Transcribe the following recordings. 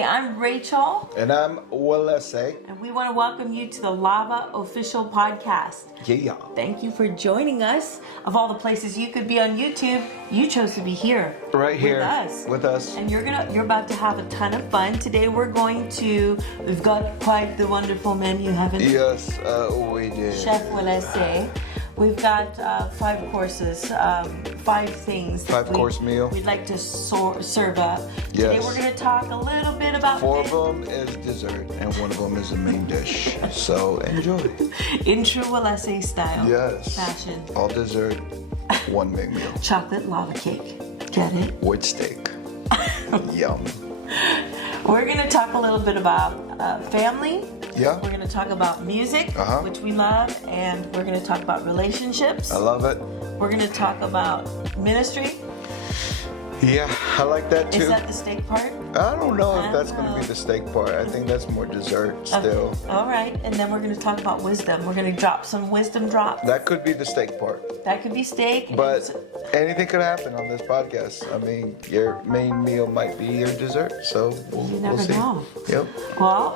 Hey, I'm Rachel. And I'm Walese. And we want to welcome you to the Lava Official podcast. Yeah. Thank you for joining us. Of all the places you could be on YouTube, you chose to be here. Right here. With us. With us. And you're about to have a ton of fun. Today we've got quite the wonderful menu, haven't we? Yes, we did. Chef Walese. We've got 5 courses, 5 things. 5-course meal. We'd like to serve up. Yes. Today we're going to talk a little bit about 4 of them is dessert and 1 of them is the main dish. So enjoy. In true Walese style. Yes. Fashion. All dessert, 1 main meal. Chocolate lava cake. Get it? With steak. Yum. We're going to talk a little bit about family. Yeah. We're going to talk about music, which we love, and we're going to talk about relationships. I love it. We're going to talk about ministry. Yeah, I like that too. Is that the steak part? I don't know if that's going to be the steak part. I think that's more dessert still. Okay. All right, and then we're going to talk about wisdom. We're going to drop some wisdom drops. That could be the steak part. That could be steak. But anything could happen on this podcast. I mean, your main meal might be your dessert, so we'll see. Know. Yep. Well,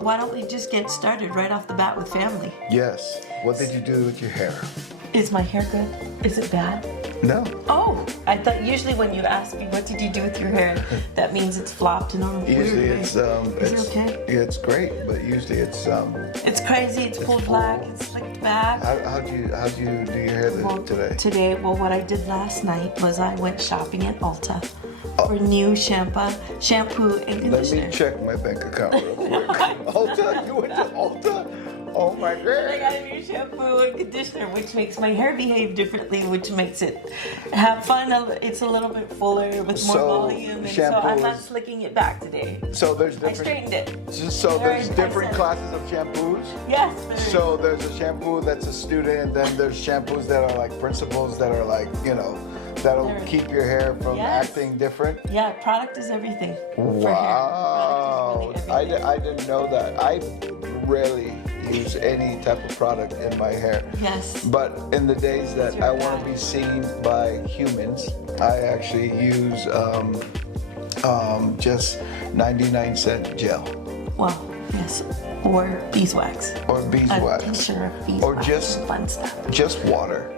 why don't we just get started right off the bat with family? Yes. What did you do with your hair? Is my hair good? Is it bad? No. Oh, I thought usually when you ask me what did you do with your hair, that means it's flopped and on. Usually it's Is it okay? Yeah, it's great, but usually it's It's crazy. It's pulled back. It's slicked back. How'd you do your hair today? What I did last night was I went shopping at Ulta for new shampoo and conditioner. Let me check my bank account real quick. Ulta? You went to Ulta? Oh my God. I got a new shampoo and conditioner, which makes my hair behave differently, which makes it have fun. It's a little bit fuller with more volume, and so I'm not slicking it back today. So there's different. I straightened it. So there's different classes of shampoos. Yes. So there's a shampoo that's a student, and then there's shampoos that are like principals that are like, that'll keep your hair from acting different. Yeah, product is everything. Wow. Is really everything. I didn't know that. I rarely use any type of product in my hair. Yes. But in the days that I want to be seen by humans, I actually use just 99-cent gel. Well, yes. Or beeswax. Or beeswax. A tincture of beeswax. Or just fun stuff. Just water.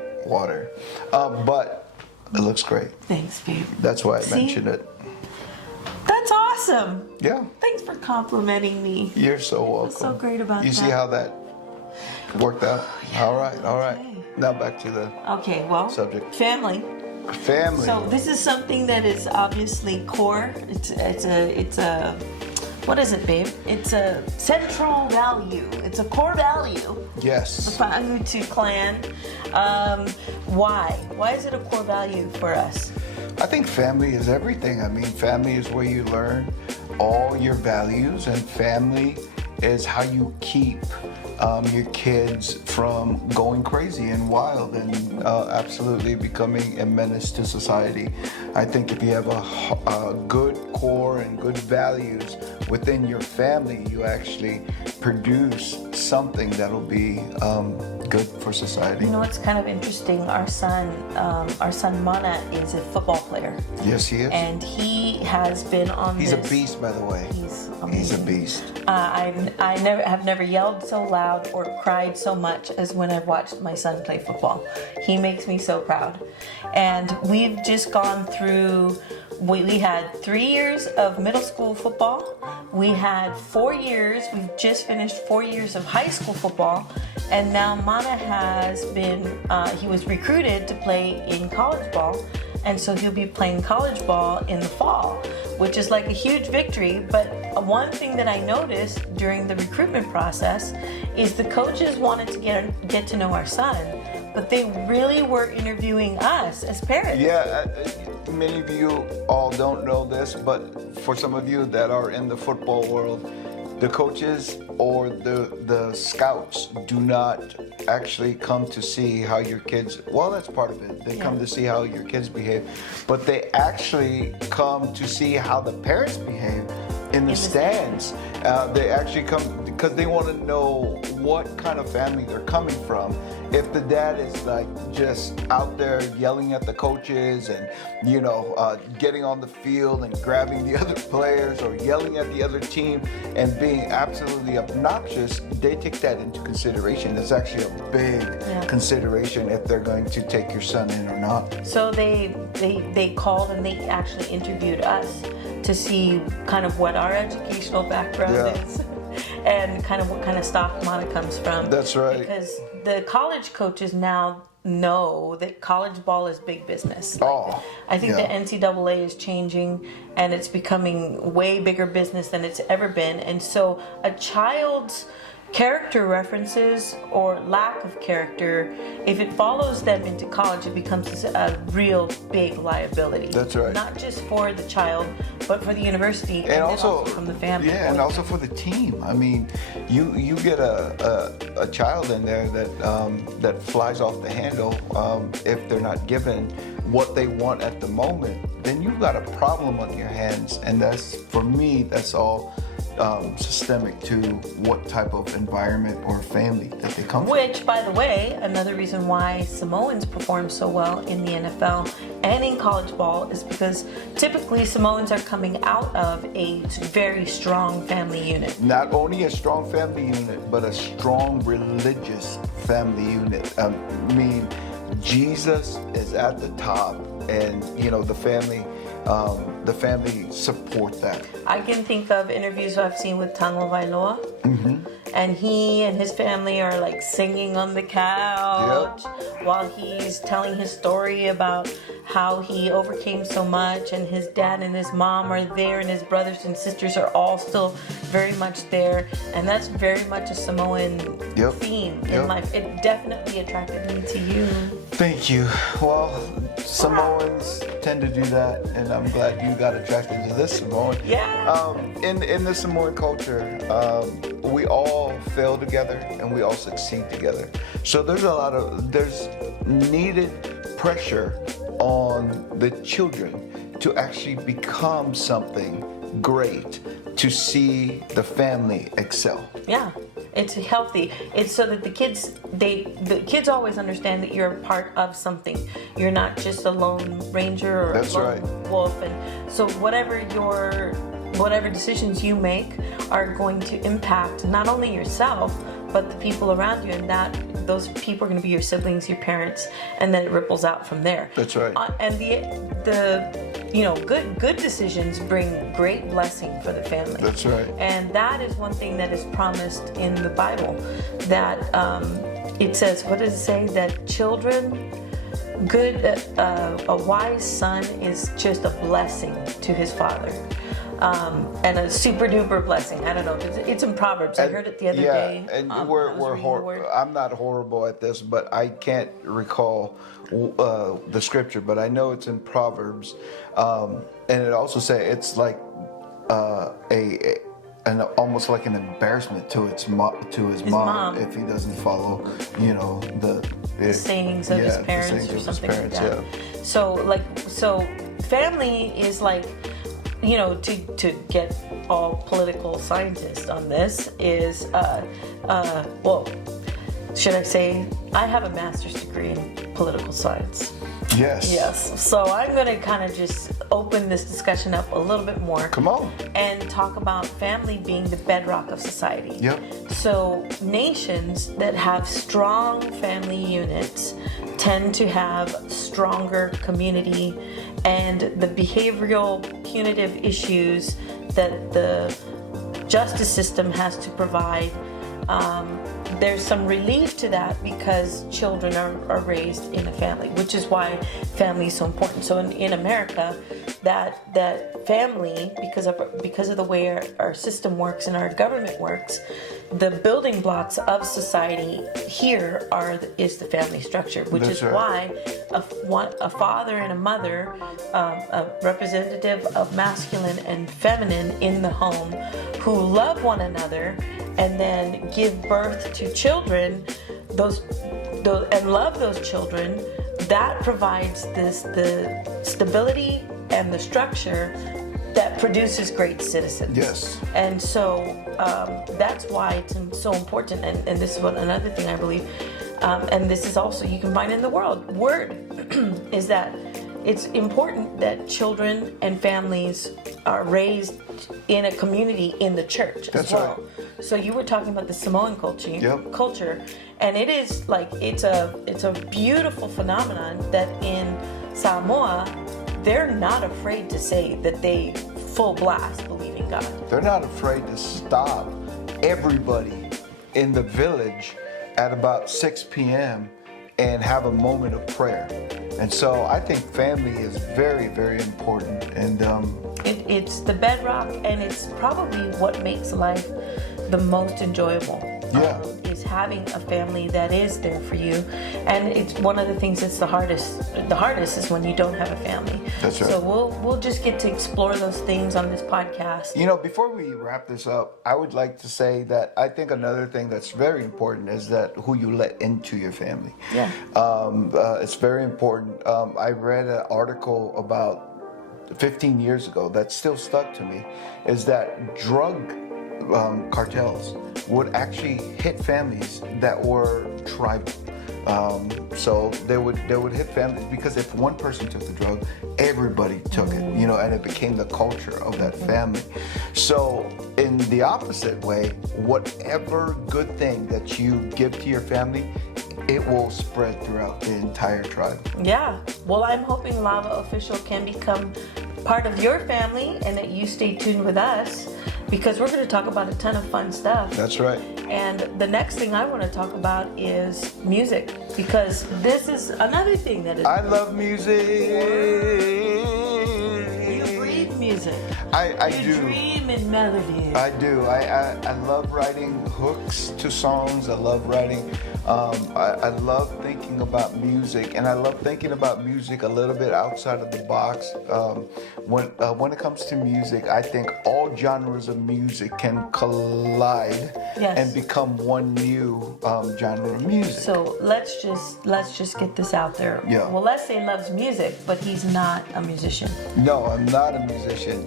But it looks great. Thanks, babe. That's why I mentioned it. That's awesome. Yeah. Thanks for complimenting me. You're so welcome. That's so great about that. You see how that worked out? Yeah, all right. Okay. Now back to the subject. Family. So this is something that is obviously core. It's a what is it, babe? It's a central value. It's a core value. Yes. The Panutu clan. Why? Why is it a core value for us? I think family is everything. I mean, family is where you learn all your values, and family is how you keep your kids from going crazy and wild and absolutely becoming a menace to society. I think if you have a good core and good values within your family, you actually produce something that'll be good for society. You know, it's kind of interesting. Our son Mana is a football player. Yes, he is. And he has been on He's a beast, by the way. He's amazing. He's a beast. I have never yelled so loud or cried so much as when I've watched my son play football. He makes me so proud. And we've just gone through, we had 3 years of middle school football. We had 4 years, we've just finished 4 years of high school football. And now Mana has been, he was recruited to play in college ball. And so he'll be playing college ball in the fall, which is like a huge victory. But one thing that I noticed during the recruitment process is the coaches wanted to get to know our son, but they really were interviewing us as parents. Yeah, many of you all don't know this, but for some of you that are in the football world, the coaches or the scouts do not actually come to see how your kids, well, that's part of it. They come to see how your kids behave, but they actually come to see how the parents behave in the stands. They actually come because they want to know what kind of family they're coming from. If the dad is like just out there yelling at the coaches and getting on the field and grabbing the other players or yelling at the other team and being absolutely obnoxious, they take that into consideration. It's actually a big consideration if they're going to take your son in or not. So they called and they actually interviewed us to see kind of what our educational background is and kind of what kind of stock Mana comes from. That's right. Because the college coaches now know that college ball is big business. I think the NCAA is changing and it's becoming way bigger business than it's ever been. And so a child's character references or lack of character, if it follows them into college, it becomes a real big liability. That's right. Not just for the child, but for the university and also from the family. Yeah, and also for the team. I mean, you get a child in there that flies off the handle if they're not given what they want at the moment. Then you've got a problem on your hands, and that's all systemic to what type of environment or family that they come from. Which, by the way, another reason why Samoans perform so well in the NFL and in college ball is because typically Samoans are coming out of a very strong family unit. Not only a strong family unit, but a strong religious family unit. I mean, Jesus is at the top, and the family support that. I can think of interviews I've seen with Tango Vailoa, and he and his family are like singing on the couch while he's telling his story about how he overcame so much, and his dad and his mom are there, and his brothers and sisters are all still very much there, and that's very much a Samoan theme in life. It definitely attracted me to you. Thank you. Well, Samoans tend to do that, and I'm glad you got attracted to this Samoan. Yeah. In the Samoan culture, we all fail together and we all succeed together. So there's needed pressure on the children to actually become something great, to see the family excel. Yeah. It's healthy. It's so that the kids always understand that you're a part of something. You're not just a lone ranger or a lone wolf. And so whatever decisions you make are going to impact not only yourself, but the people around you, and those people are going to be your siblings, your parents, and then it ripples out from there. That's right. And the good decisions bring great blessing for the family. That's right. And that is one thing that is promised in the Bible. That it says, what does it say? That a wise son is just a blessing to his father. And a super duper blessing. I don't know. It's in Proverbs. I heard it the other day. Yeah, and I'm not horrible at this, but I can't recall the scripture, but I know it's in Proverbs, and it also says it's like almost like an embarrassment to his mom if he doesn't follow, the sayings of his parents or something like that. So family is like, to get all political scientists on this is, should I say, I have a master's degree in political science. Yes. So I'm going to kind of just open this discussion up a little bit more. Come on. And talk about family being the bedrock of society. Yep. So nations that have strong family units tend to have stronger community, and the behavioral punitive issues that the justice system has to provide, there's some relief to that because children are raised in a family, which is why family is so important. So in America, that family, because of the way our system works and our government works, the building blocks of society here is the family structure, which is why a father and a mother, a representative of masculine and feminine in the home, who love one another and then give birth to children, and love those children, that provides the stability and the structure that produces great citizens. Yes. And so that's why it's so important. And this is another thing I believe, and this is also you can find in the word, is that it's important that children and families are raised in a community in the church as That's well. right. So you were talking about the Samoan culture, Yep. and it is like it's a beautiful phenomenon that in Samoa they're not afraid to say that they full blast believe in God. They're not afraid to stop everybody in the village at about 6 p.m. and have a moment of prayer. And so I think family is very, very important. And It's the bedrock, and it's probably what makes life the most enjoyable. Yeah. Is having a family that is there for you, and it's one of the things that's the hardest. The hardest is when you don't have a family. That's right. So we'll just get to explore those things on this podcast. you know, before we wrap this up, I would like to say that I think another thing that's very important is that who you let into your family. Yeah. It's very important. I read an article about 15 years ago that still stuck to me, is that drug cartels would actually hit families that were tribal. So they would hit families because if one person took the drug, everybody took it, you know, and it became the culture of that family. So in the opposite way, whatever good thing that you give to your family, it will spread throughout the entire tribe. Yeah. Well, I'm hoping Lava Official can become part of your family, and that you stay tuned with us, because we're going to talk about a ton of fun stuff. That's right. And the next thing I want to talk about is music, because this is another thing that is. I love music. You breathe music. I You do. dream in melody. I do. I love writing hooks to songs. I love writing. I love thinking about music, and I love thinking about music a little bit outside of the box. When it comes to music, I think all genres of music can collide Yes. and become one new genre of music. So let's just get this out there. Yeah. Well, let's say loves music, but he's not a musician. No, I'm not a musician.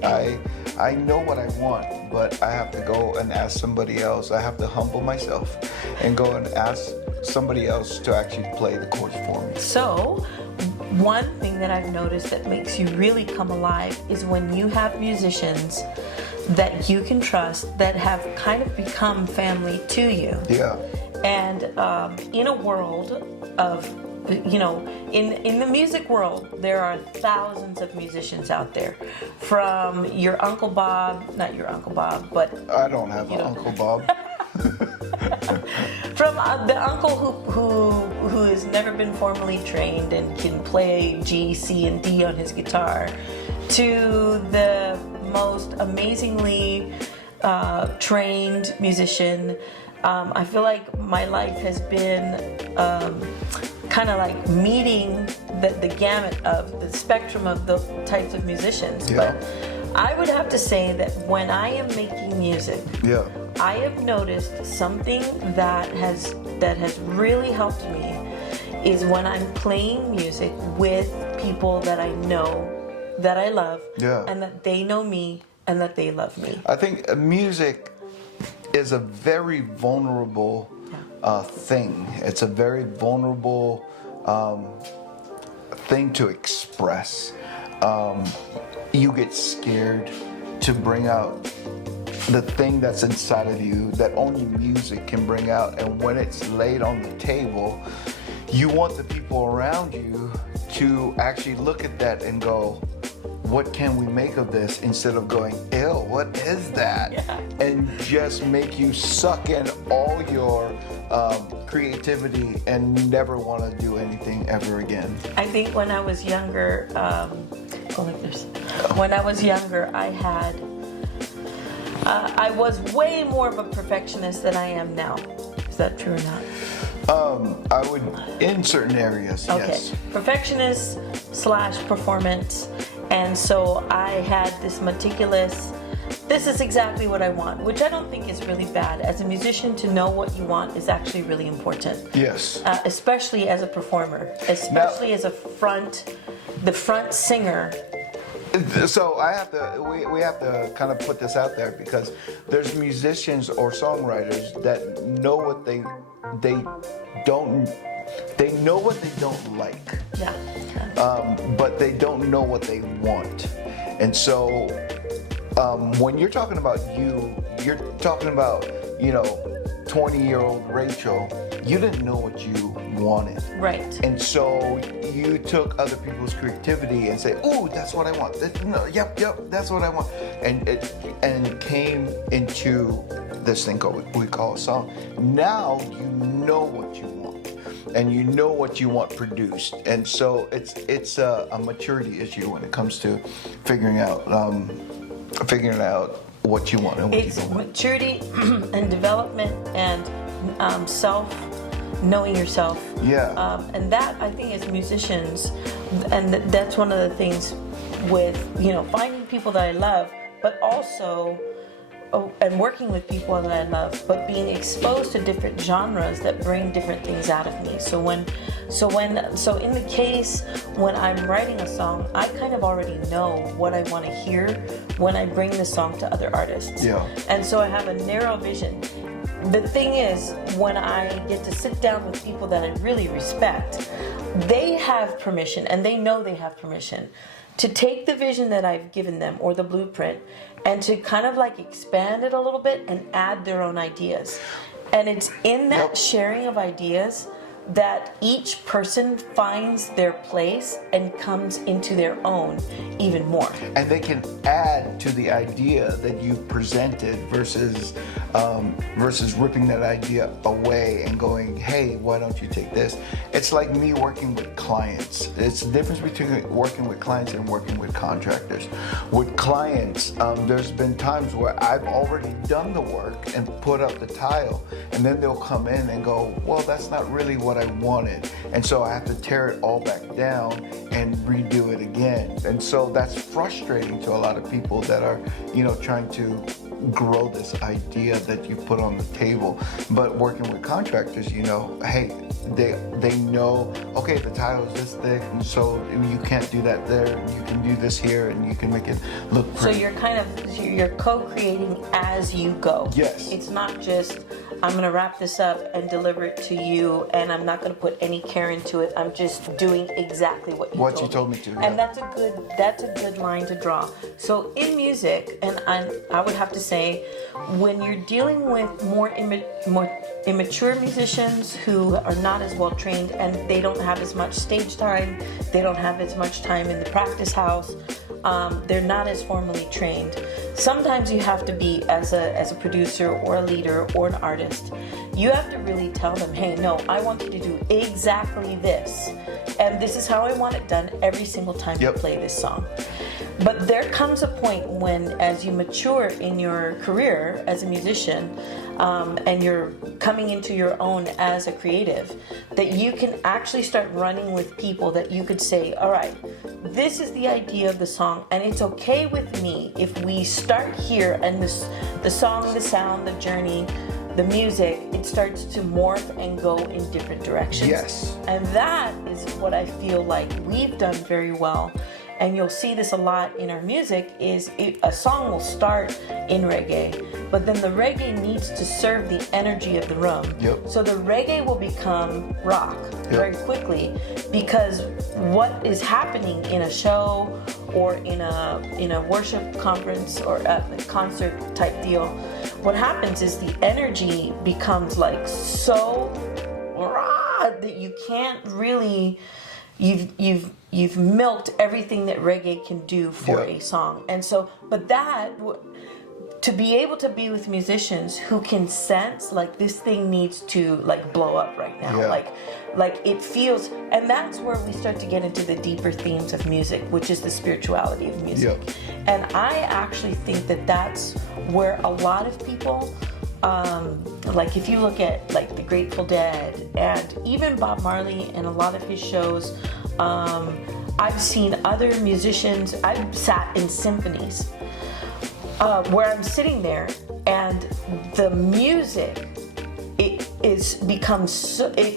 I know what I want, but I have to go and ask somebody else. I have to humble myself and go and ask somebody else to actually play the chords for me. So, one thing that I've noticed that makes you really come alive is when you have musicians that you can trust that have kind of become family to you. Yeah. And in a world of, you know, in the music world, there are thousands of musicians out there. From your Uncle Bob, not your Uncle Bob, but I don't have an Uncle Bob. from the uncle who has never been formally trained and can play G, C, and D on his guitar, to the most amazingly trained musician. I feel like my life has been kind of like meeting the gamut of the spectrum of the types of musicians. Yeah. But I would have to say that when I am making music, Yeah. I have noticed something that has really helped me is when I'm playing music with people that I know, that I love, Yeah. and that they know me and that they love me. I think music is a very vulnerable thing. It's a very vulnerable thing to express. You get scared to bring out the thing that's inside of you that only music can bring out, and when it's laid on the table, you want the people around you to actually look at that and go, what can we make of this, instead of going, ew, what is that? Yeah. And just make you suck in all your creativity and never want to do anything ever again. I think when I was younger, go like this. When I was younger, I was way more of a perfectionist than I am now. Is that true or not? I would, in certain areas, Okay. yes. Perfectionist / performance. And so I had this meticulous, this is exactly what I want, which I don't think is really bad. As a musician, to know what you want is actually really important. Yes. Especially as a performer, especially as the front singer. So we have to kind of put this out there because there's musicians or songwriters that know what don't they know what they don't like, Yeah. but they don't know what they want. And so when you're talking about you're talking about 20-year-old Rachel. You didn't know what you wanted. Right. And so you took other people's creativity and say, "Ooh, that's what I want. Yep, that's what I want." And it came into this thing we call a song. Now you know what you want, and you know what you want produced. And so it's a maturity issue when it comes to figuring out what you want and what you don't want. It's maturity and development and knowing yourself. Yeah. And that, I think, as musicians, and that's one of the things with, finding people that I love, but also, and working with people that I love, but being exposed to different genres that bring different things out of me. So in the case when I'm writing a song, I kind of already know what I want to hear when I bring the song to other artists. Yeah. And so I have a narrow vision. The thing is, when I get to sit down with people that I really respect, they have permission, and they know they have permission, to take the vision that I've given them, or the blueprint, and to kind of like expand it a little bit and add their own ideas. And it's in that sharing of ideas that each person finds their place and comes into their own even more. And they can add to the idea that you presented versus ripping that idea away and going, "Hey, why don't you take this?" It's like me working with clients. It's the difference between working with clients and working with contractors. With clients, there's been times where I've already done the work and put up the tile, and then they'll come in and go, "Well, that's not really what I wanted." And so I have to tear it all back down and redo it again. And so that's frustrating to a lot of people that are, trying to grow this idea that you put on the table. But working with contractors, hey, they know, okay, the tile is this thick, and so you can't do that there. You can do this here, and you can make it look pretty. So you're co-creating as you go. Yes. It's not just, I'm going to wrap this up and deliver it to you, and I'm not going to put any care into it. I'm just doing exactly what you told me to. And that's a good line to draw. So in music, and I would have to say, when you're dealing with more immature musicians who are not as well trained, and they don't have as much stage time, they don't have as much time in the practice house, they're not as formally trained. Sometimes you have to be, as a producer or a leader or an artist, you have to really tell them, "Hey, no, I want you to do exactly this, and this is how I want it done every single time you play this song." But there comes a point when, as you mature in your career as a musician, and you're coming into your own as a creative, that you can actually start running with people that you could say, "All right, this is the idea of the song, and it's okay with me if we start here, and the song, the sound, the journey, the music, it starts to morph and go in different directions." Yes. And that is what I feel like we've done very well. And you'll see this a lot in our music, is a song will start in reggae, but then the reggae needs to serve the energy of the room. Yep. So the reggae will become rock very quickly, because what is happening in a show or in a worship conference or a concert type deal, what happens is the energy becomes like so raw that you can't really, you've milked everything that reggae can do for a song. And so, but to be able to be with musicians who can sense like this thing needs to like blow up right now, like it feels, and that's where we start to get into the deeper themes of music, which is the spirituality of music. And I actually think that that's where a lot of people, like if you look at like the Grateful Dead and even Bob Marley and a lot of his shows, I've seen other musicians, I've sat in symphonies where I'm sitting there and the music, it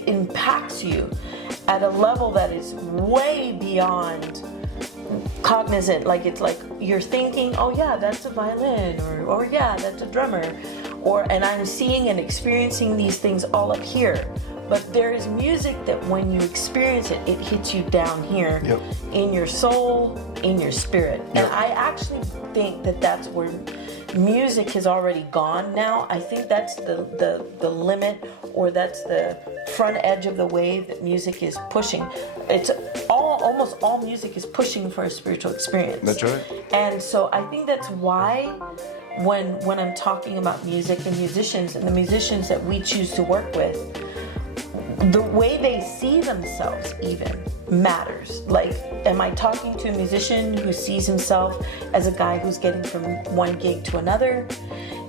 impacts you at a level that is way beyond cognizant, like it's like you're thinking, oh yeah, that's a violin, or yeah, that's a drummer, and I'm seeing and experiencing these things all up here. But there is music that when you experience it, it hits you down here, Yep. in your soul, in your spirit. Yep. And I actually think that that's where music has already gone now. I think that's the limit, or that's the front edge of the wave that music is pushing. It's almost all music is pushing for a spiritual experience. That's right. And so I think that's why when I'm talking about music and musicians, and the musicians that we choose to work with, the way they see themselves even matters. Like, am I talking to a musician who sees himself as a guy who's getting from one gig to another?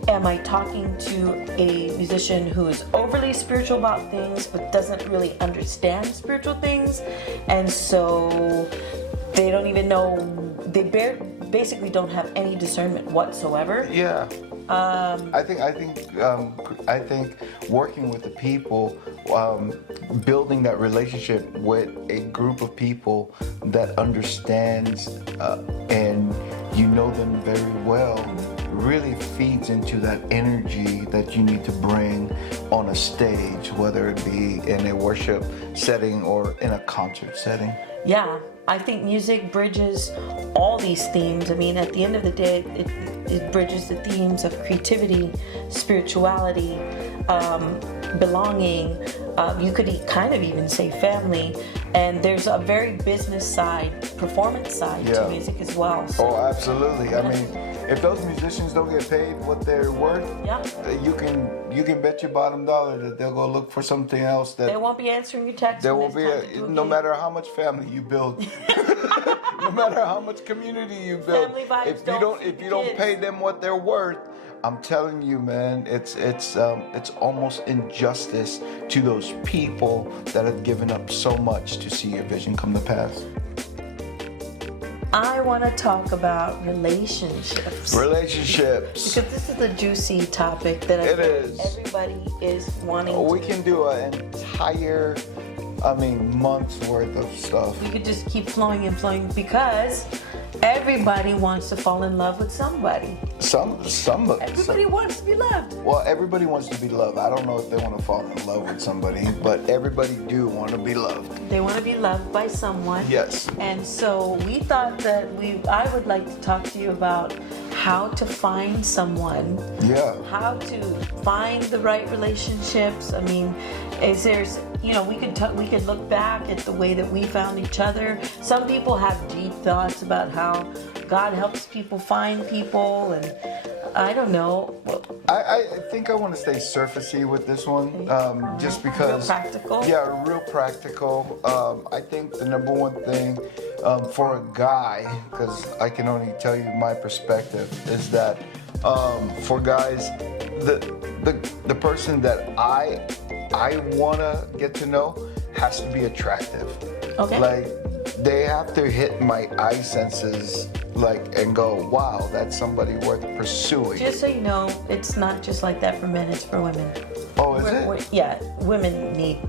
Am I talking to a musician who is overly spiritual about things but doesn't really understand spiritual things, and so they don't even know, they basically don't have any discernment whatsoever? Yeah. I think working with the people, building that relationship with a group of people that understands and you know them very well, really feeds into that energy that you need to bring on a stage, whether it be in a worship setting or in a concert setting. Yeah, I think music bridges all these themes. I mean, at the end of the day, it bridges the themes of creativity, spirituality, belonging. You could kind of even say family. And there's a very business side, performance side to music as well. So, oh, absolutely. I mean, if those musicians don't get paid what they're worth, you can bet your bottom dollar that they'll go look for something else. That they won't be answering your texts. There will be no matter how much family you build, no matter how much community you build. Family vibes if you don't pay them what they're worth, I'm telling you, man, it's almost injustice to those people that have given up so much to see your vision come to pass. I want to talk about relationships. Relationships. Because this is a juicy topic that I think everybody is wanting. We can do an entire, month's worth of stuff. We could just keep flowing and flowing, because everybody wants to fall in love with somebody. Everybody wants to be loved. Well, everybody wants to be loved. I don't know if they want to fall in love with somebody, but everybody do want to be loved. They want to be loved by someone. Yes. And so we thought that I would like to talk to you about how to find someone. Yeah. How to find the right relationships. I mean, we could look back at the way that we found each other. Some people have deep thoughts about how God helps people find people, and I don't know. I think I want to stay surfacey with this one, just because. Real practical? Yeah, real practical. I think the number one thing for a guy, because I can only tell you my perspective, is that for guys, the person that I want to get to know has to be attractive. Okay. Like, they have to hit my eye senses, and go, wow, that's somebody worth pursuing. Just so you know, it's not just like that for men, it's for women. Oh, is it? Yeah, women need.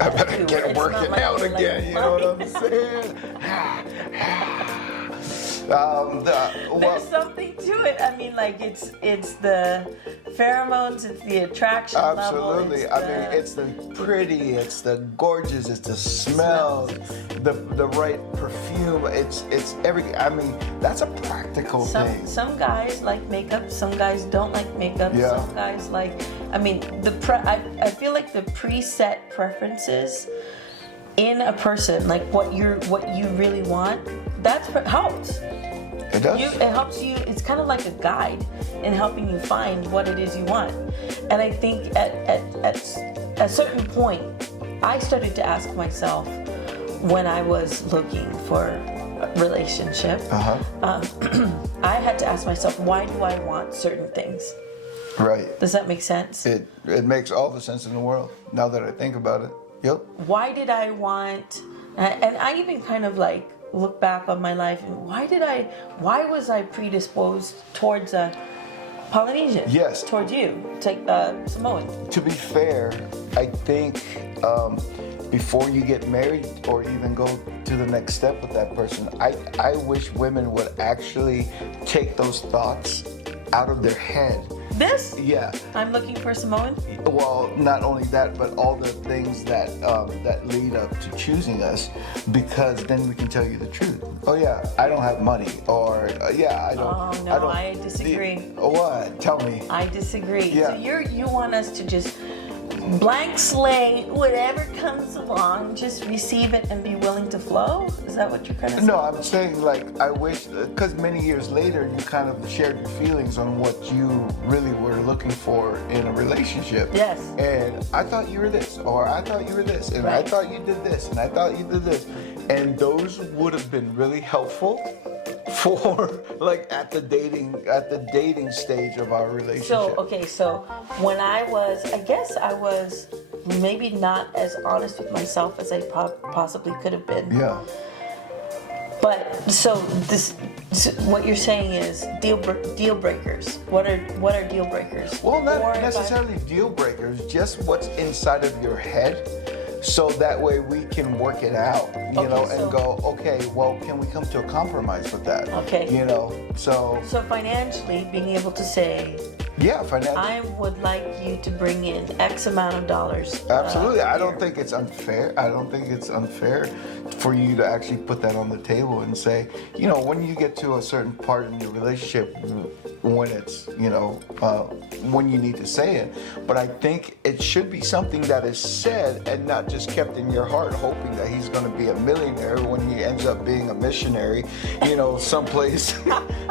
I better get working out again, you know what I'm saying? There's something to it. I mean, it's the pheromones, it's the attraction absolutely level. It's the pretty, it's the gorgeous, it's the smell, the right perfume, it's everything. That's a practical thing. Some guys like makeup, some guys don't like makeup. Yeah. Some guys like, I feel like the preset preferences in a person, like what you really want, that helps. It does. It helps you. It's kind of like a guide in helping you find what it is you want. And I think at a certain point, I started to ask myself, when I was looking for a relationship, I had to ask myself, why do I want certain things? Right. Does that make sense? It makes all the sense in the world, now that I think about it. Yep. Why did I want, and I even kind of look back on my life, and why was I predisposed towards Polynesian? Yes. Towards you, Samoan. To be fair, I think before you get married or even go to the next step with that person, I wish women would actually take those thoughts out of their head. This? Yeah. I'm looking for Samoan? Well, not only that, but all the things that that lead up to choosing us, because then we can tell you the truth. Oh yeah, I don't have money, or yeah, I don't. Oh no, I disagree. What? Tell me. I disagree. Yeah. So you want us to just blank slate, whatever comes along, just receive it and be willing to flow? Is that what you're kind of saying? No, I'm saying like I wish, because many years later you kind of shared your feelings on what you really were looking for in a relationship. Yes. And I thought you were this, or I thought you were this, and I Right. thought you did this, and I thought you did this, and those would have been really helpful for like at the dating stage of our relationship. So, okay, so when I guess I was maybe not as honest with myself as I possibly could have been. Yeah. But so what you're saying is deal breakers. What are deal breakers? Well, not Or if necessarily deal breakers, just what's inside of your head. So that way we can work it out, you Okay, know, so- and go, okay, well, can we come to a compromise with that? Okay. You know, so, So financially, being able to say, yeah, financially. I would like you to bring in X amount of dollars. Absolutely. I a don't year. think it's unfair. I don't think it's unfair for you to actually put that on the table and say, you know, when you get to a certain part in your relationship, when it's, you know, when you need to say it. But I think it should be something that is said and not just kept in your heart, hoping that he's going to be a millionaire when he ends up being a missionary, you know, someplace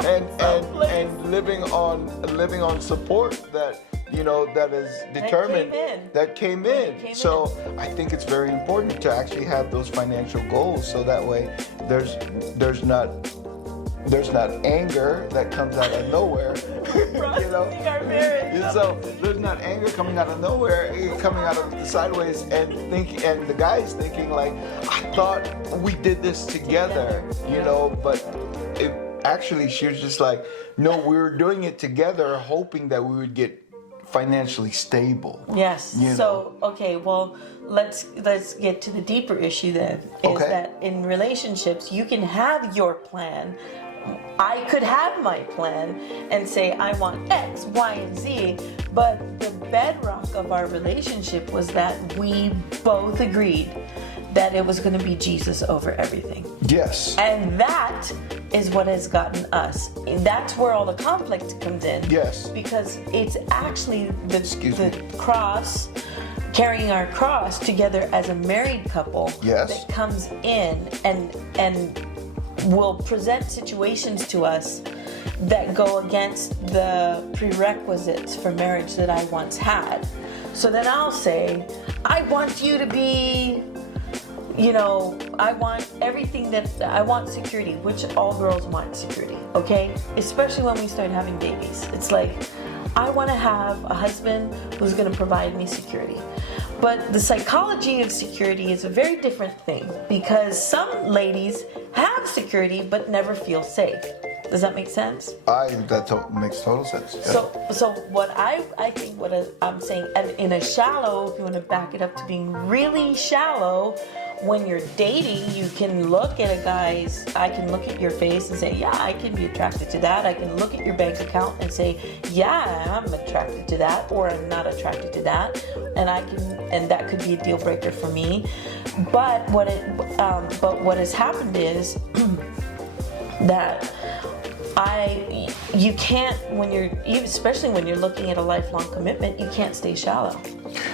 and living on support that, you know, that is determined, that came in. So I think it's very important to actually have those financial goals, so that way there's not anger that comes out of nowhere. You know, Our marriage. and so there's not anger coming out of nowhere, coming out of the sideways, and the guy's thinking like, I thought we did this together, you know, but actually she was just like, no, we were doing it together, hoping that we would get financially stable. Yes. You So okay, well, let's get to the deeper issue then. Is Okay. that in relationships you can have your plan. I could have my plan and say I want X, Y, and Z, but the bedrock of our relationship was that we both agreed that it was going to be Jesus over everything. Yes. And that is what has gotten us. And that's where all the conflict comes in. Yes. Because it's actually the me. cross, carrying our cross together as a married couple, Yes. that comes in and will present situations to us that go against the prerequisites for marriage that I once had. So then I'll say, I want you to be, you know, I want everything I want security, which all girls want security, okay? Especially when we start having babies. It's like, I want to have a husband who's going to provide me security. But the psychology of security is a very different thing, because some ladies have security but never feel safe. Does that make sense? That makes total sense. Yeah. So what I think what I'm saying, and in a shallow, if you want to back it up to being really shallow, when you're dating, you can look at I can look at your face and say, yeah, I can be attracted to that. I can look at your bank account and say, yeah, I'm attracted to that, or I'm not attracted to that, and that could be a deal breaker for me. But what has happened is that you can't, especially when you're looking at a lifelong commitment, you can't stay shallow.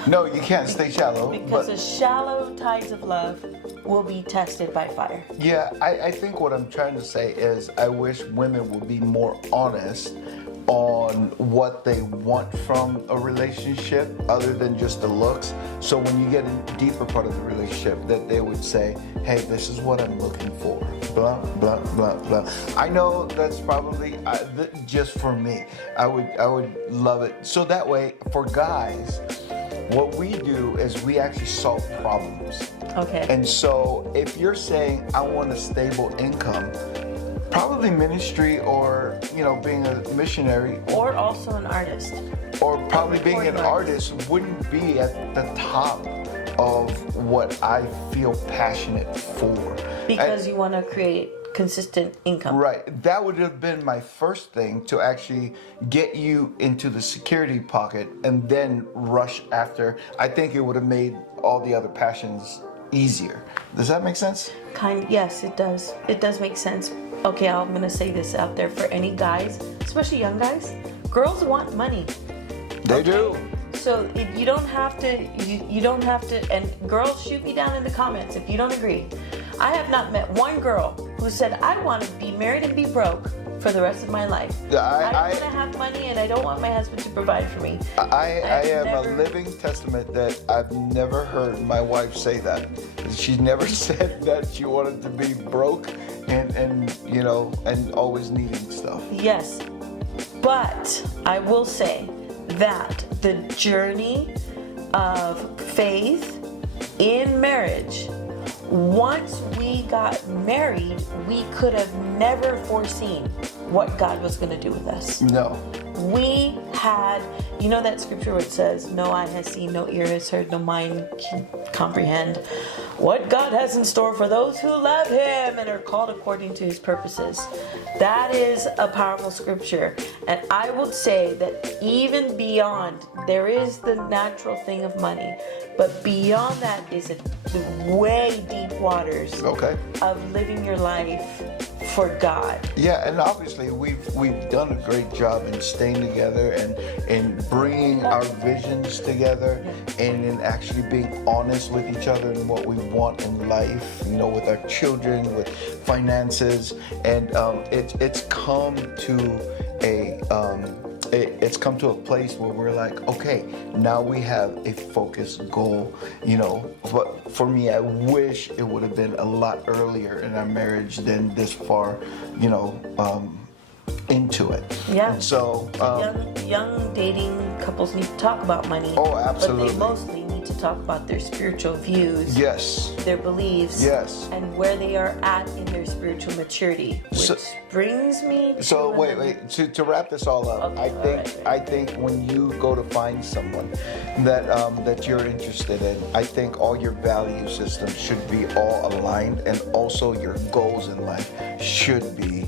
No, you can't stay shallow. Because the shallow tides of love will be tested by fire. Yeah, I think what I'm trying to say is I wish women would be more honest on what they want from a relationship other than just the looks. So when you get a deeper part of the relationship, that they would say, hey, this is what I'm looking for. Blah, blah, blah, blah. I know that's probably just for me. I would love it. So that way, for guys, what we do is we actually solve problems. Okay. And so if you're saying, I want a stable income, probably ministry or, you know, being a missionary. Or also an artist. Or probably being an recording artist wouldn't be at the top of what I feel passionate for. Because you want to create consistent income. Right. That would have been my first thing, to actually get you into the security pocket and then rush after. I think it would have made all the other passions easier. Does that make sense? Yes, it does. It does make sense. Okay, I'm going to say this out there for any guys, especially young guys. Girls want money. They do. So you don't have to, you don't have to, and girls, shoot me down in the comments if you don't agree. I have not met one girl who said, I want to be married and be broke for the rest of my life. I want to have money and I don't want my husband to provide for me. I am a living testament that I've never heard my wife say that. She never said that she wanted to be broke and you know, and always needing stuff. Yes, but I will say that the journey of faith in marriage, once we got married, we could have never foreseen what God was going to do with us. No. We had, you know that scripture where it says, no eye has seen, no ear has heard, no mind can comprehend what God has in store for those who love Him and are called according to His purposes. That is a powerful scripture. And I would say that even beyond, there is the natural thing of money, but beyond that is the way deep waters of living your life for God. Yeah, and obviously we've done a great job in staying together and in bringing our visions together and in actually being honest with each other and what we want in life, you know, with our children, with finances, and it's come to a place where we're like, okay, now we have a focused goal, you know. But for me, I wish it would have been a lot earlier in our marriage than this far, you know, into it. Yeah. And so young dating couples need to talk about money. Oh, absolutely. But they mostly need to talk about their spiritual views. Yes. Their beliefs. Yes. And where they are at in their spiritual maturity. Which brings me to... So wait. To wrap this all up, okay, I think when you go to find someone that you're interested in, I think all your value systems should be all aligned, and also your goals in life should be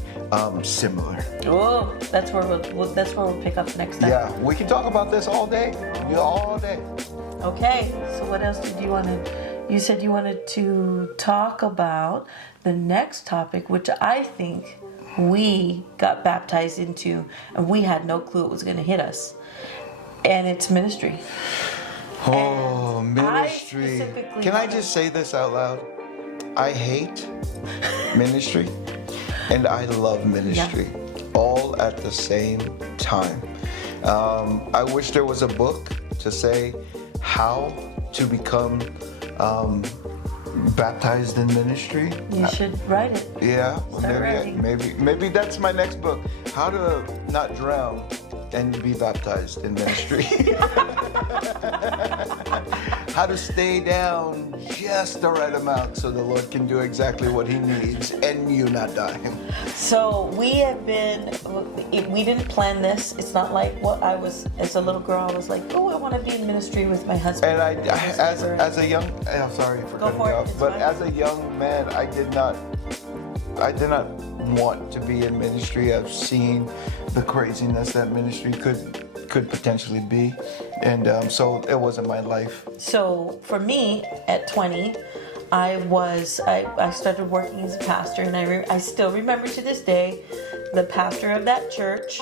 similar. Oh, that's where we'll pick up next time. Yeah, we can talk about this all day. Yeah, all day. Okay, so what else did you want to... You said you wanted to talk about the next topic, which I think we got baptized into, and we had no clue it was going to hit us. And it's ministry. Oh, ministry. Can I just say this out loud? I hate ministry and I love ministry, all at the same time. I wish there was a book to say how to become baptized in ministry. You should write it. Yeah, maybe that's my next book. How to not drown and be baptized in ministry. How to stay down just the right amount so the Lord can do exactly what He needs and you not dying. So we didn't plan this. It's not like what I was, as a little girl, I was like, oh, I want to be in ministry with my husband. And as a young, I'm sorry for cutting you off, but as a young man, I did not want to be in ministry. I've seen the craziness that ministry could potentially be, and so it wasn't my life. So for me, at 20, I started working as a pastor, and I still remember to this day, the pastor of that church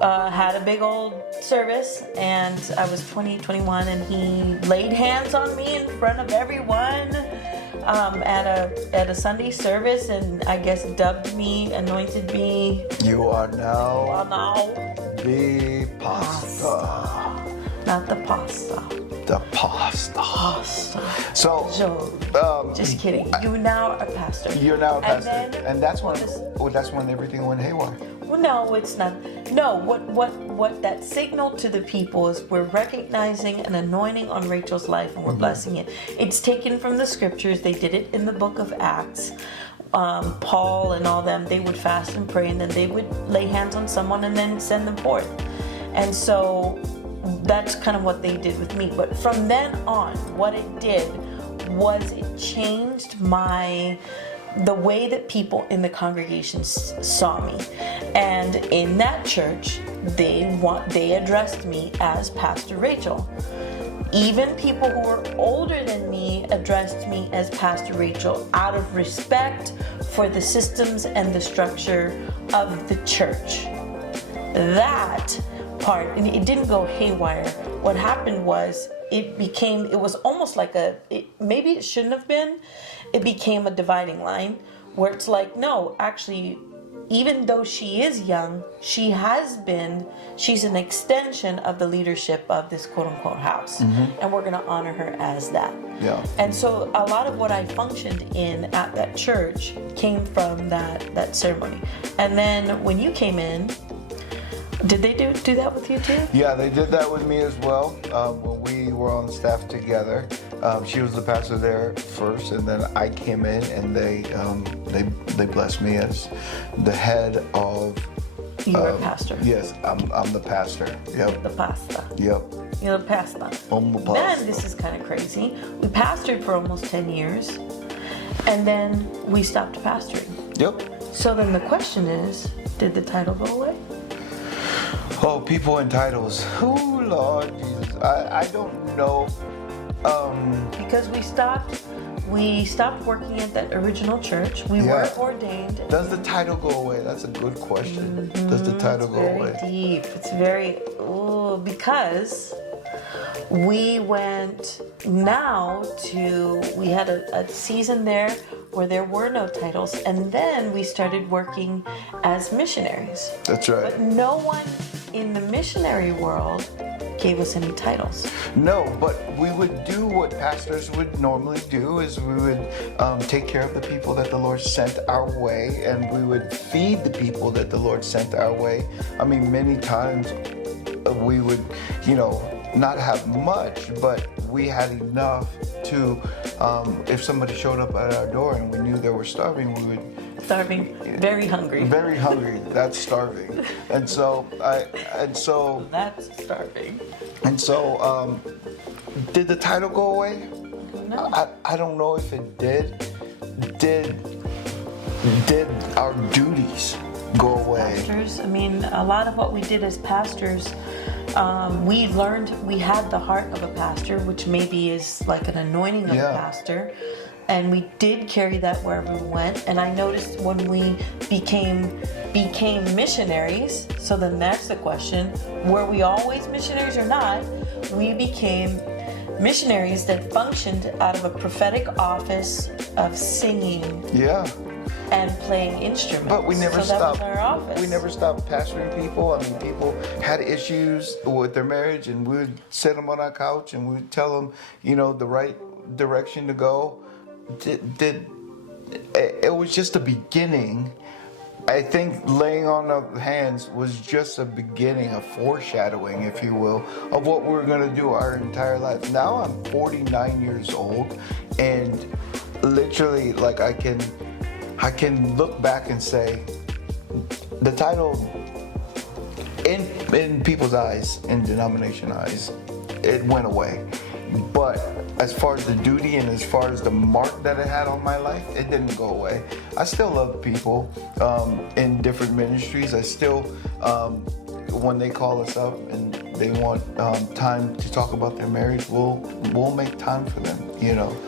had a big old service, and I was 21, and he laid hands on me in front of everyone at a Sunday service, and I guess dubbed me, anointed me. You are now the pastor. Not the pasta. The pastor. Pasta. So, just kidding. You now are a pastor. You're now a pastor, and that's when everything went haywire. Well, no, it's not. No, what that signaled to the people is we're recognizing an anointing on Rachel's life, and we're blessing it. It's taken from the scriptures. They did it in the book of Acts. Paul and all them, they would fast and pray, and then they would lay hands on someone and then send them forth. And so that's kind of what they did with me. But from then on, what it did was it changed the way that people in the congregation saw me. And in that church, they addressed me as Pastor Rachel. Even people who were older than me addressed me as Pastor Rachel out of respect for the systems and the structure of the church. That part, and it didn't go haywire. What happened was it was almost like maybe it shouldn't have been. It became a dividing line where it's like, no, actually, even though she is young, she's an extension of the leadership of this quote unquote house. And we're going to honor her as that. Yeah. And so a lot of what I functioned in at that church came from that ceremony. And then when you came in, did they do that with you too? Yeah, they did that with me as well. When we were on staff together, she was the pastor there first, and then I came in, and they blessed me as the head of. You're a pastor. Yes, I'm the pastor. Yep. The pastor. Yep. You're the pastor. I'm the pastor. Then this is kind of crazy. We pastored for almost 10 years, and then we stopped pastoring. Yep. So then the question is, did the title go away? Oh, people in titles. Oh, Lord Jesus. I don't know. Because we stopped working at that original church. We weren't ordained. Does the title go away? That's a good question. Does the title go away? It's very deep. It's very, because we went we had a season there where there were no titles, and then we started working as missionaries. That's right. But no one in the missionary world gave us any titles. No, but we would do what pastors would normally do, is we would take care of the people that the Lord sent our way, and we would feed the people that the Lord sent our way. I mean, many times we would, not have much, but we had enough to, if somebody showed up at our door and we knew they were starving, we would... Starving, very hungry. Very hungry, that's starving. And so, That's starving. And so, did the title go away? No. I don't know if it did. Did our duties go away? Pastors, I mean, a lot of what we did as pastors, we learned we had the heart of a pastor, which maybe is like an anointing of a pastor. And we did carry that wherever we went. And I noticed when we became missionaries, so then that's the question, were we always missionaries or not? We became missionaries that functioned out of a prophetic office of singing and playing instruments. But we never stopped. That was our office. We never stopped pastoring people. I mean, people had issues with their marriage, and we would sit them on our couch and we would tell them, the right direction to go. It was just a beginning. I think laying on of hands was just a beginning, a foreshadowing, if you will, of what we're going to do our entire life. Now I'm 49 years old, and literally, like, I can look back and say the title in people's eyes, in denomination eyes, it went away. But as far as the duty and as far as the mark that it had on my life, it didn't go away. I still love people in different ministries. I still, when they call us up and they want time to talk about their marriage, we'll make time for them,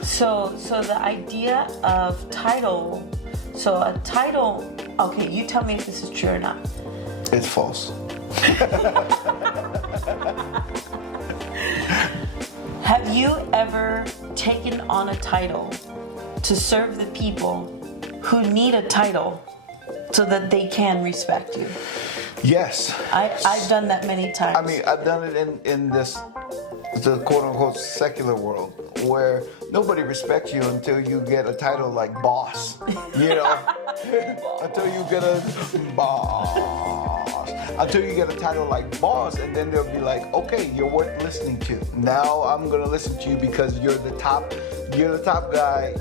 So the idea of title, a title, okay, you tell me if this is true or not. It's false. Have you ever taken on a title to serve the people who need a title so that they can respect you? Yes. I've done that many times. I mean, I've done it in the quote-unquote secular world, where nobody respects you until you get a title like boss, until you get a boss. Until you get a title like boss, and then they'll be like, okay, you're worth listening to. Now I'm gonna listen to you because you're the top guy,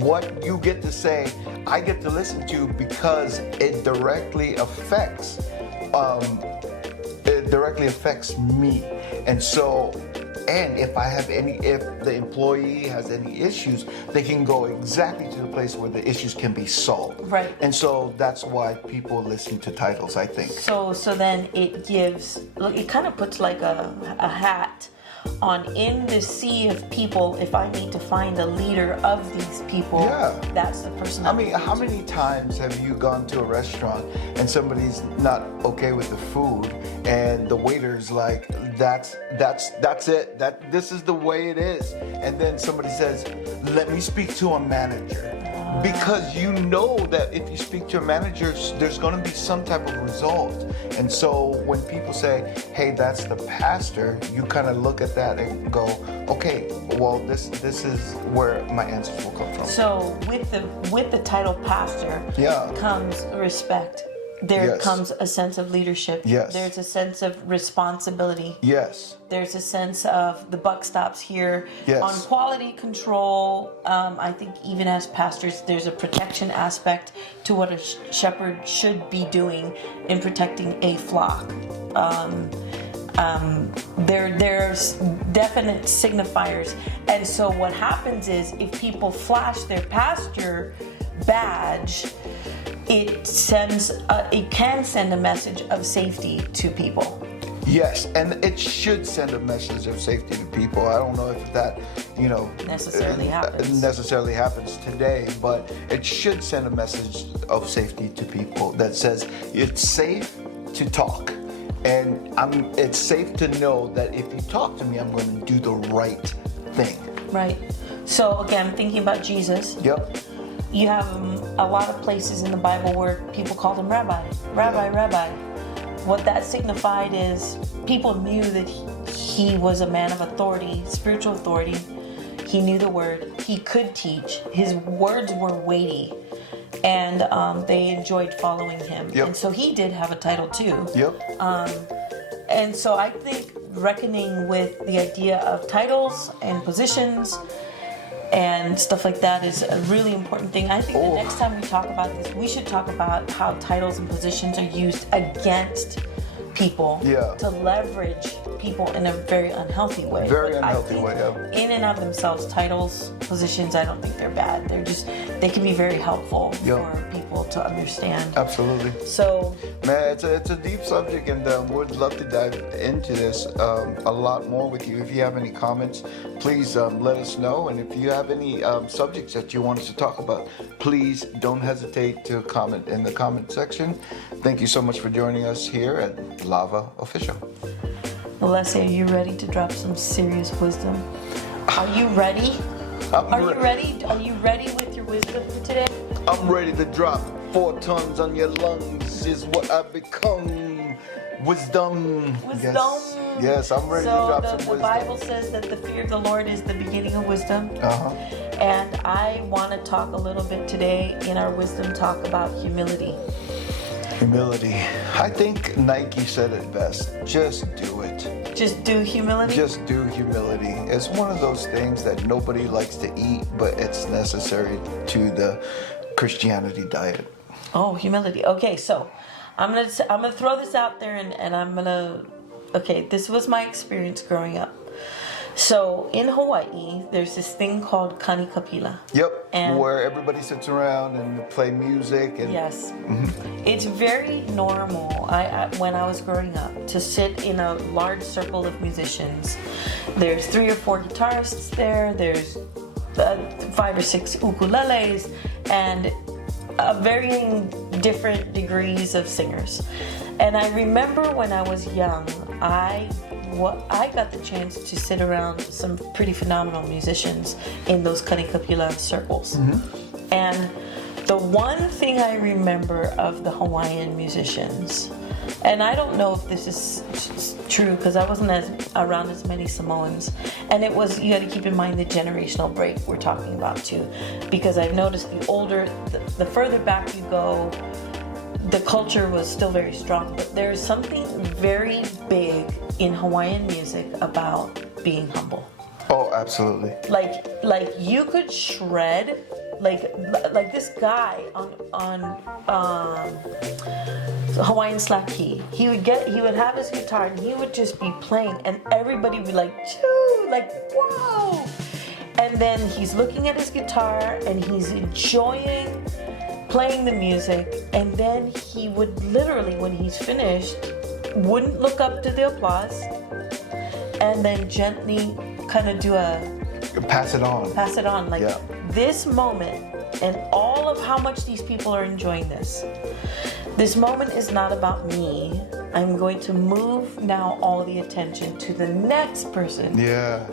what you get to say, I get to listen to because it directly affects directly affects me. And so, and if the employee has any issues, they can go exactly to the place where the issues can be solved. Right. And so that's why people listen to titles, I think. So then it kind of puts like a hat on, in the sea of people. If I need to find a leader of these people, that's the person. I mean, how many times have you gone to a restaurant and somebody's not okay with the food, and the waiter's like, that's it, this is the way it is, and then somebody says, let me speak to a manager. Because you know that if you speak to a manager, there's going to be some type of result. And so when people say, hey, that's the pastor, you kind of look at that and go, okay, well, this is where my answers will come from. So with the title pastor comes respect. There comes a sense of leadership. Yes. There's a sense of responsibility. Yes. There's a sense of the buck stops here. Yes. On quality control. I think even as pastors, there's a protection aspect to what a shepherd should be doing in protecting a flock. There's definite signifiers. And so what happens is, if people flash their pastor badge, it can send a message of safety to people. Yes, and it should send a message of safety to people. I don't know if that, necessarily happens today, but it should send a message of safety to people that says it's safe to talk. And it's safe to know that if you talk to me, I'm going to do the right thing. Right. So again, thinking about Jesus. Yep. You have a lot of places in the Bible where people called him rabbi. What that signified is people knew that he was a man of authority, spiritual authority. He knew the word. He could teach. His words were weighty, and they enjoyed following him. Yep. And so he did have a title too. Yep. And so I think reckoning with the idea of titles and positions and stuff like that is a really important thing. I think the next time we talk about this, we should talk about how titles and positions are used against people to leverage people in a very unhealthy way. Very unhealthy way, In and of themselves, titles, positions, I don't think they're bad. They can be very helpful for people to understand. Absolutely. So, man, it's a deep subject, and would love to dive into this a lot more with you. If you have any comments, please let us know. And if you have any subjects that you want us to talk about, please don't hesitate to comment in the comment section. Thank you so much for joining us here at Lava Official. Leslie, are you ready to drop some serious wisdom? Are you ready? Are you ready? Are you ready with your wisdom for today? I'm ready to drop 4 tons on your lungs is what I've become. Wisdom. Yes, I'm ready to drop some wisdom. So the Bible says that the fear of the Lord is the beginning of wisdom. And I want to talk a little bit today in our wisdom talk about humility. Humility. I think Nike said it best. Just do it. Just do humility? Just do humility. It's one of those things that nobody likes to eat, but it's necessary to the Christianity diet. Oh, humility. Okay, so I'm gonna throw this out there, and I'm gonna. Okay, this was my experience growing up. So in Hawaii, there's this thing called kanikapila. Yep, and where everybody sits around and play music. And yes, it's very normal. When I was growing up, to sit in a large circle of musicians. There's 3 or 4 guitarists there. There's 5 or 6 ukuleles, and varying different degrees of singers. And I remember when I was young, I got the chance to sit around some pretty phenomenal musicians in those kanikapila circles. And the one thing I remember of the Hawaiian musicians, and I don't know if this is true because I wasn't around as many Samoans, and it was, you got to keep in mind the generational break we're talking about too, because I've noticed the further back you go, the culture was still very strong, but there's something very big in Hawaiian music about being humble. Oh, absolutely. Like you could shred like this guy on Hawaiian Slack Key. He would have his guitar and he would just be playing, and everybody would be like, choo, like, whoa. And then he's looking at his guitar and he's enjoying playing the music, and then he would literally, when he's finished, wouldn't look up to the applause, and then gently kind of do pass it on, like this moment, and all of how much these people are enjoying this moment is not about me. I'm going to move now all the attention to the next person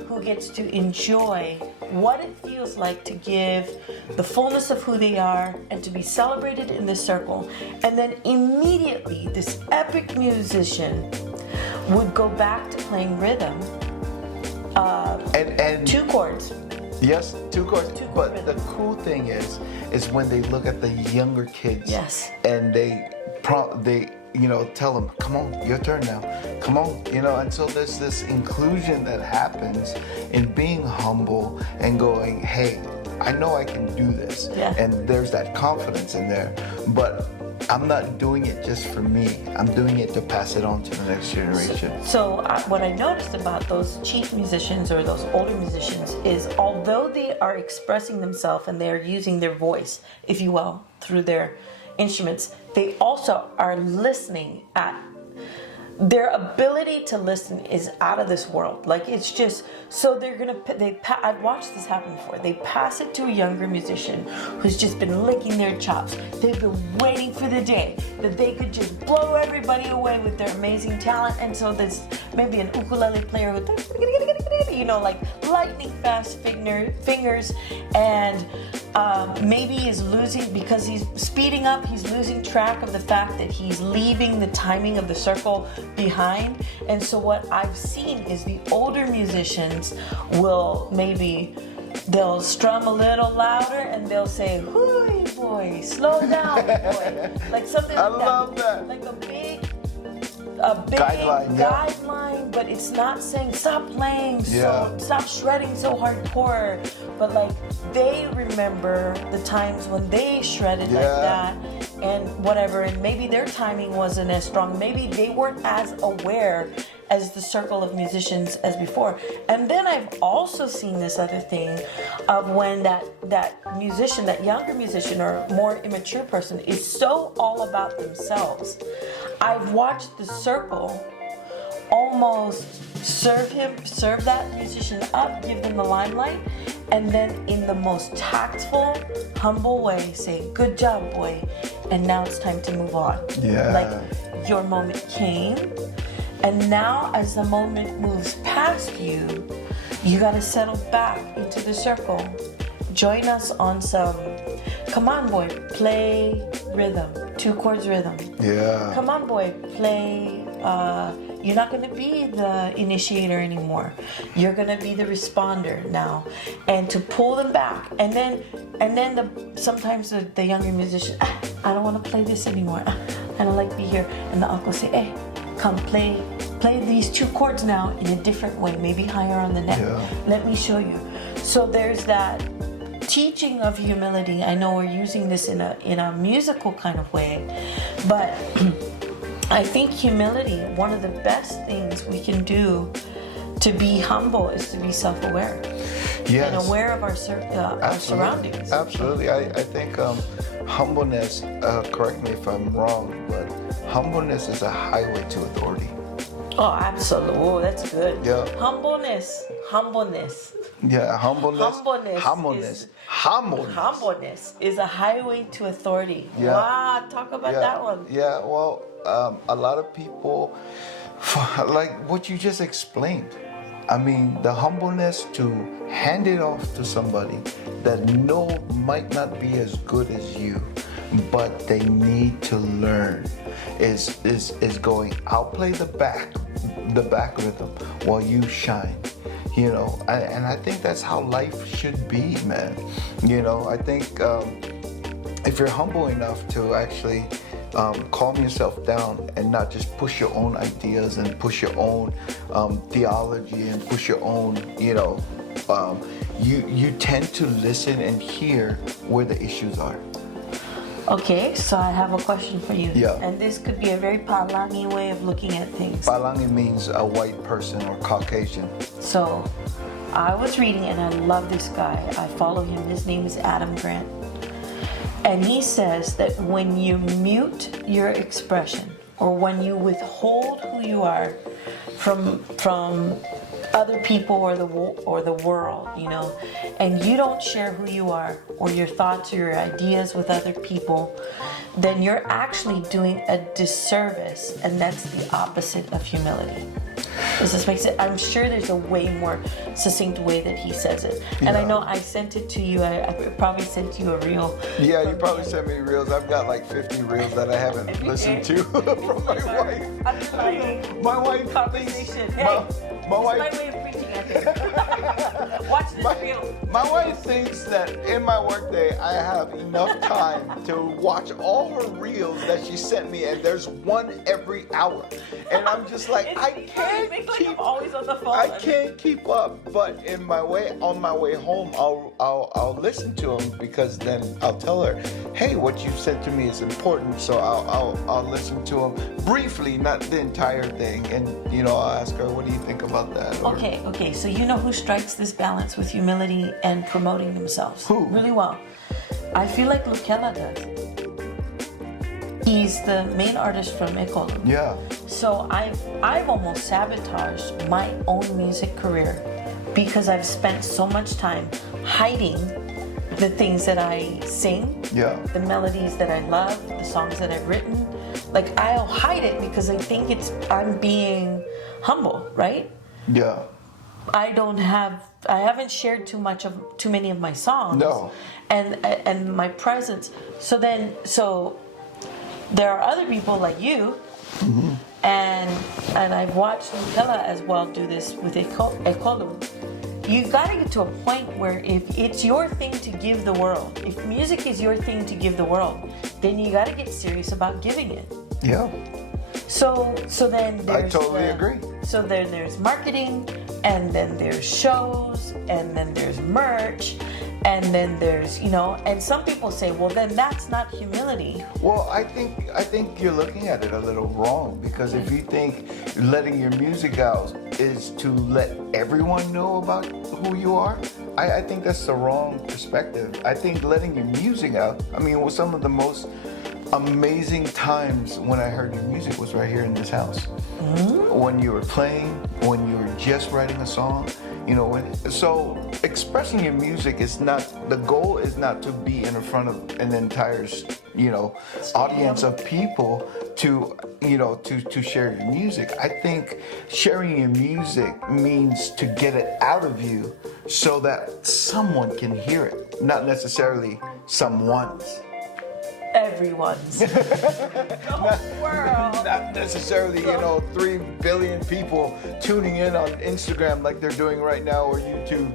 who gets to enjoy what it feels like to give the fullness of who they are and to be celebrated in this circle. And then immediately this epic musician would go back to playing rhythm. And 2 chords. Yes, 2 chords. But rhythm. the cool thing is when they look at the younger kids, and they tell them, come on, your turn now, come on, and so there's this inclusion that happens in being humble and going, hey, I know I can do this, and there's that confidence in there, but I'm not doing it just for me. I'm doing it to pass it on to the next generation. So what I noticed about those chief musicians or those older musicians is, although they are expressing themselves and they're using their voice, if you will, through their instruments, they also are listening at their ability to listen is out of this world. Like, it's just, so I've watched this happen before. They pass it to a younger musician who's just been licking their chops. They've been waiting for the day that they could just blow everybody away with their amazing talent. And so there's maybe an ukulele player with, like lightning fast fingers, and maybe is losing, because he's speeding up, he's losing track of the fact that he's leaving the timing of the circle behind. And so what I've seen is the older musicians they'll strum a little louder and they'll say, "Hooey boy, slow down boy," like something like that. I love that. Like a big guideline, but it's not saying stop playing, stop shredding so hardcore, but like they remember the times when they shredded like that and whatever, and maybe their timing wasn't as strong, maybe they weren't as aware as the circle of musicians as before. And then I've also seen this other thing of when that musician, that younger musician or more immature person is so all about themselves. I've watched the circle almost serve that musician up, give them the limelight, and then in the most tactful, humble way say, "Good job, boy, and now it's time to move on." Like, your moment came, and now as the moment moves past you, you got to settle back into the circle. Join us on some, come on boy, play rhythm, 2 chords rhythm. Come on boy, play, you're not going to be the initiator anymore. You're going to be the responder now. And to pull them back. And then sometimes the younger musician, I don't want to play this anymore. I don't like to be here. And the uncle say, hey, come play these 2 chords now in a different way, maybe higher on the neck. Let me show you. So there's that teaching of humility. I know we're using this in a musical kind of way, but I think humility, one of the best things we can do to be humble is to be self-aware and aware of our surroundings. Absolutely. I think humbleness, correct me if I'm wrong, but humbleness is a highway to authority. Oh, absolutely. Oh, that's good. Humbleness. Yeah, humbleness is a highway to authority. Wow, talk about that one. Yeah, well, a lot of people, like what you just explained, I mean, the humbleness to hand it off to somebody that might not be as good as you, but they need to learn is going, I'll play the back rhythm while you shine. And I think that's how life should be, man. I think if you're humble enough to actually calm yourself down and not just push your own ideas and push your own theology and push your own, you tend to listen and hear where the issues are. Okay, so I have a question for you. Yeah. And this could be a very Palangi way of looking at things. Palangi means a white person or Caucasian. So I was reading, and I love this guy. I follow him. His name is Adam Grant. And he says that when you mute your expression, or when you withhold who you are from other people or the world, you know, and you don't share who you are or your thoughts or your ideas with other people, then you're actually doing a disservice, and that's the opposite of humility. Does this make sense? I'm sure there's a way more succinct way that he says it. And I know I sent it to you. I probably sent you a reel. Yeah, you probably sent me reels. I've got like 50 reels that I haven't listened to from my wife. Underlying My wife conversation. my wife. My way of preaching, I think. Watch this reel. My wife thinks that in my workday I have enough time to watch all her reels that she sent me, and there's one every hour. And I'm just like, I can't I'm always on the phone. I can't keep up. But on my way home, I'll listen to them, because then I'll tell her, hey, what you sent to me is important. So I'll listen to them briefly, not the entire thing. And I'll ask her, what do you think about that? Or, Okay. So you know who strikes this balance with humility and promoting themselves? Who? Really well. I feel like Lukela does. He's the main artist from Ekolo. Yeah. So I've almost sabotaged my own music career because I've spent so much time hiding the things that I sing, the melodies that I love, the songs that I've written. Like, I'll hide it because I think I'm being humble, right? Yeah. I haven't shared too many of my songs. No. And my presence. So there are other people like you, and I've watched Lukela as well do this with Ekolo. You've got to get to a point where if it's your thing to give the world, if music is your thing to give the world, then you got to get serious about giving it. Yeah. So then there's I totally agree. So then there's marketing, and then there's shows, and then there's merch, and then there's, and some people say, well, then that's not humility. Well, I think you're looking at it a little wrong, because if you think letting your music out is to let everyone know about who you are, I think that's the wrong perspective. I think letting your music out, was some of the most amazing times when I heard your music was right here in this house. When you were playing, when you were just writing a song, so expressing your music is not, the goal is not to be in front of an entire, audience of people to share your music. I think sharing your music means to get it out of you so that someone can hear it, not necessarily someone's. Everyone's. The whole world. Not necessarily, 3 billion people tuning in on Instagram like they're doing right now, or YouTube,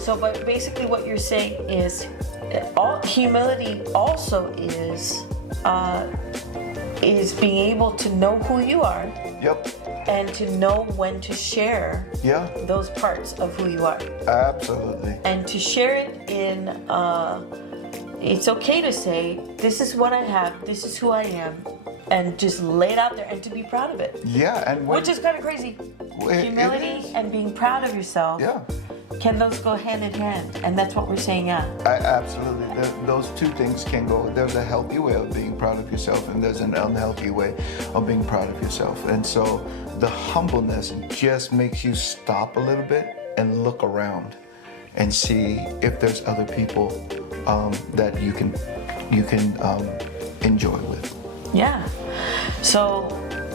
So, but basically what you're saying is, humility also is being able to know who you are. Yep. And to know when to share those parts of who you are. Absolutely. And to share it in... it's okay to say, this is what I have, this is who I am, and just lay it out there and to be proud of it. Yeah, and which is kind of crazy. Humility and being proud of yourself. Yeah. Can those go hand in hand? And that's what we're saying, Absolutely. Those two things can go. There's a healthy way of being proud of yourself, and there's an unhealthy way of being proud of yourself. And so the humbleness just makes you stop a little bit and look around and see if there's other people that you can enjoy with. Yeah. So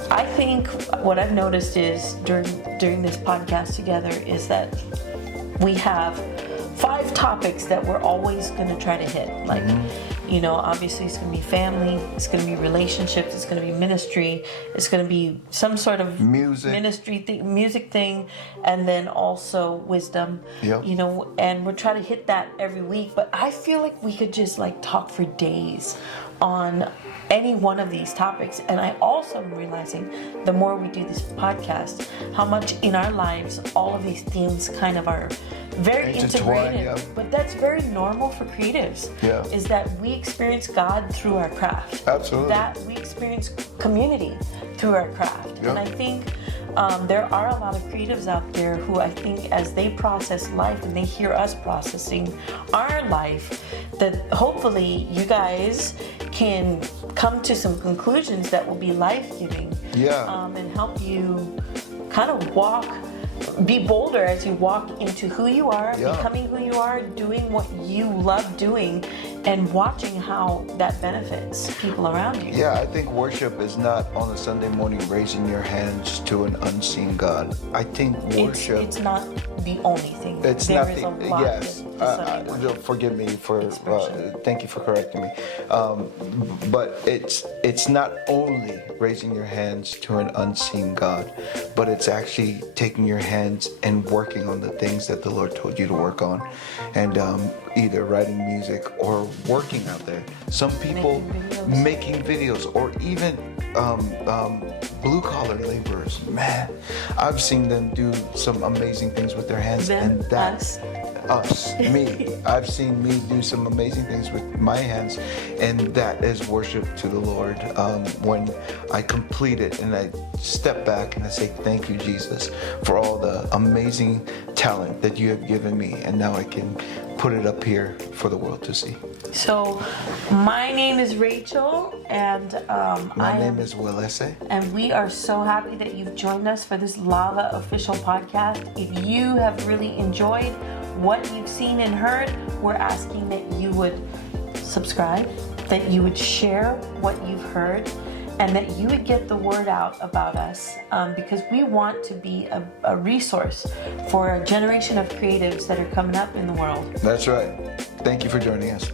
I think what I've noticed is during this podcast together is that we have 5 topics that we're always going to try to hit. Like, obviously it's going to be family, it's going to be relationships, it's going to be ministry, it's going to be some sort of music thing, and then also wisdom. Yep. And we're trying to hit that every week. But I feel like we could just talk for days on any one of these topics. And I also am realizing the more we do this podcast, how much in our lives all of these themes kind of are very Intertwined, integrated. yeah. But that's very normal for creatives. Yeah. Is that we experience God through our craft. Absolutely. That we experience community through our craft. Yeah. And I think there are a lot of creatives out there who I think as they process life and they hear us processing our life, that hopefully you guys can come to some conclusions that will be life-giving. Yeah. And help you kind of be bolder as you walk into who you are, Yeah. becoming who you are, doing what you love doing, and watching how that benefits people around you. Yeah, I think worship is not on a Sunday morning raising your hands to an unseen God. I think worship. It's not the only thing. It's There not is the, a lot yes. to Sunday morning. Forgive me for. Expression. Thank you for correcting me. But it's not only raising your hands to an unseen God, but it's actually taking your hands and working on the things that the Lord told you to work on, and either writing music or working out there. Some people making videos, or even blue collar laborers. Man, I've seen them do some amazing things with their hands, Them, and that's me. I've seen me do some amazing things with my hands, and that is worship to the Lord. When I complete it and I step back and I say, thank you, Jesus, for all the amazing talent that you have given me, and now I can put it up here for the world to see. So, my name is Rachel, and My name is Willesse. and we are so happy that you've joined us for this Lava Official podcast. If you have really enjoyed what you've seen and heard, we're asking that you would subscribe, that you would share what you've heard, and that you would get the word out about us, because we want to be a resource for a generation of creatives that are coming up in the world. That's right. Thank you for joining us.